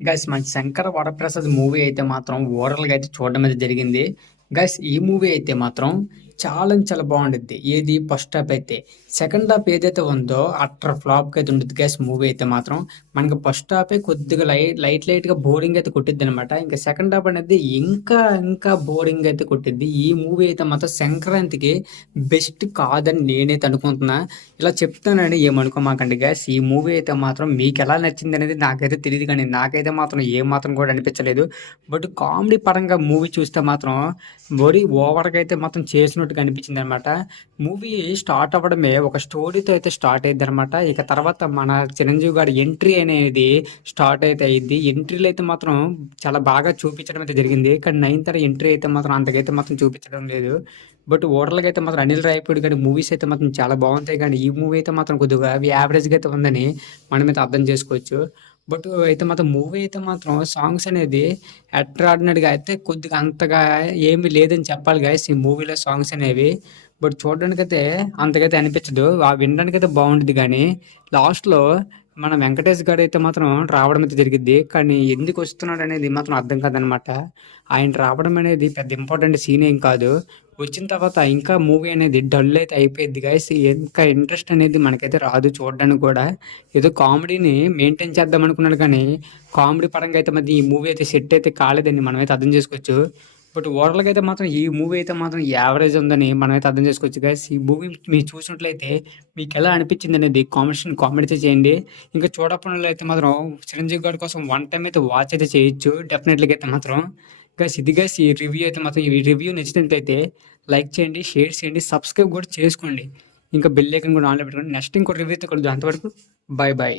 Guys మన Shankara Varaprasad movie అయితే మాత్రం ఓవరాల్‌గా అయితే చూడడం అయితే జరిగింది. గైస్ ఈ మూవీ అయితే మాత్రం చాలా అంటే చాలా బావుండిద్ది. ఏది ఫస్ట్ హాఫ్ అయితే. సెకండ్ హాఫ్ ఏదైతే ఉందో అట్టర్ ఫ్లాప్‌గా అయితే ఉండిద్ది గైస్ మూవీ అయితే మాత్రం. మనకి ఫస్ట్ హాఫే కొద్దిగా లైట్‌గా బోరింగ్ అయితే కొట్టిద్దనమాట. ఇంకా సెకండ్ హాఫ్ అనేది ఇంకా బోరింగ్ అయితే కొట్టిద్ది. ఈ మూవీ అయితే మాత్రం సంక్రాంతికి బెస్ట్ కాదని నేనైతే అనుకుంటున్నా. ఇలా చెప్తానండి ఏమనుకోమాకండి గైస్. ఈ మూవీ అయితే మాత్రం మీకెలా నచ్చిందనేది నాకైతే తెలీదు కానీ నాకైతే మాత్రం ఏమాత్రం కూడా అనిపించలేదు. బట్ కామెడీ పరంగా మూవీ చూస్తే మాత్రం మరీ ఓవర్‌గా అయితే మాత్రం చేసినట్టుగా అనిపించిందనమాట. మూవీ స్టార్ట్ అవ్వడమే ఒక స్టోరీతో అయితే స్టార్ట్ అయిద్దనమాట. ఇక తర్వాత మన చిరంజీవి గారి ఎంట్రీ అనేది స్టార్ట్ అయితే అయ్యిద్ది. ఎంట్రీలో అయితే మాత్రం చాలా బాగా చూపించడం అయితే జరిగింది. కానీ నయనతార ఎంట్రీ అయితే మాత్రం అంతకైతే మాత్రం చూపించడం లేదు. బట్ ఓవరాల్‌గా అయితే మాత్రం అనిల్ రావిపూడి గారి మూవీస్ అయితే మాత్రం చాలా బాగుంటాయి. కానీ ఈ మూవీ అయితే మాత్రం కొద్దిగా యావరేజ్‌గా అయితే ఉందని మనమైతే అర్థం చేసుకోవచ్చు. బట్ అయితే మాత్రం మూవీ అయితే మాత్రం సాంగ్స్ అనేది ఎట్రాడినరీగా అయితే కొద్దిగా అంతగా ఏమీ లేదని చెప్పాలి గైస్ ఈ మూవీలో సాంగ్స్ అనేవి. బట్ చూడడానికైతే అంతకైతే అనిపించదు. వినడానికైతే బావుండిద్ది గానీ, లాస్ట్‌లో మన వెంకటేష్ గాడైతే మాత్రం రావడం అయితే జరిగిద్ది. కానీ ఎందుకొస్తున్నాడనేది మాత్రం అర్థం కాదనమాట. ఆయన రావడం అనేది పెద్ద ఇంపార్టెంట్ సీన్ ఏం కాదు. వచ్చిన తర్వాత ఇంకా మూవీ అనేది డల్ అయితే అయిపోయిద్ది గైస్. ఇంకా ఇంట్రెస్ట్ అనేది మనకైతే రాదు చూడడానికి కూడా. ఏదో కామెడీని మెయింటైన్ చేద్దాం అనుకున్నాడు కానీ, కామెడీ పరంగా అయితే మరి ఈ మూవీ అయితే సెట్ అయితే కాలేదని మనమైతే అర్థం చేసుకోవచ్చు. బట్ ఓవరాల్‌గా అయితే మాత్రం ఈ మూవీ అయితే మాత్రం యావరేజ్ ఉందని మనమైతే అర్థం చేసుకోవచ్చు గైస్. ఈ మూవీ మీరు చూసినట్లయితే మీకెలా అనిపించిందనేది కామెంట్స్ చేయండి. ఇంకా చూడకపోయినోళ్ళైతే మాత్రం చిరంజీవి గారి కోసం వన్ టైమ్ అయితే వాచ్ అయితే చేయొచ్చు. డెఫినెట్‌లీగా అయితే మాత్రం. గైస్ ఇది గైస్ ఈ రివ్యూ అయితే మాత్రం ఈ రివ్యూ నచ్చినట్లయితే లైక్ చేయండి, షేర్ చేయండి, సబ్స్క్రైబ్ కూడా చేసుకోండి. ఇంకా బెల్ ఐకాన్ కూడా ఆన్‌లో పెట్టుకోండి. నెక్స్ట్ ఇంకో రివ్యూతో కలుద్దాం. అంతవరకు బాయ్ బాయ్.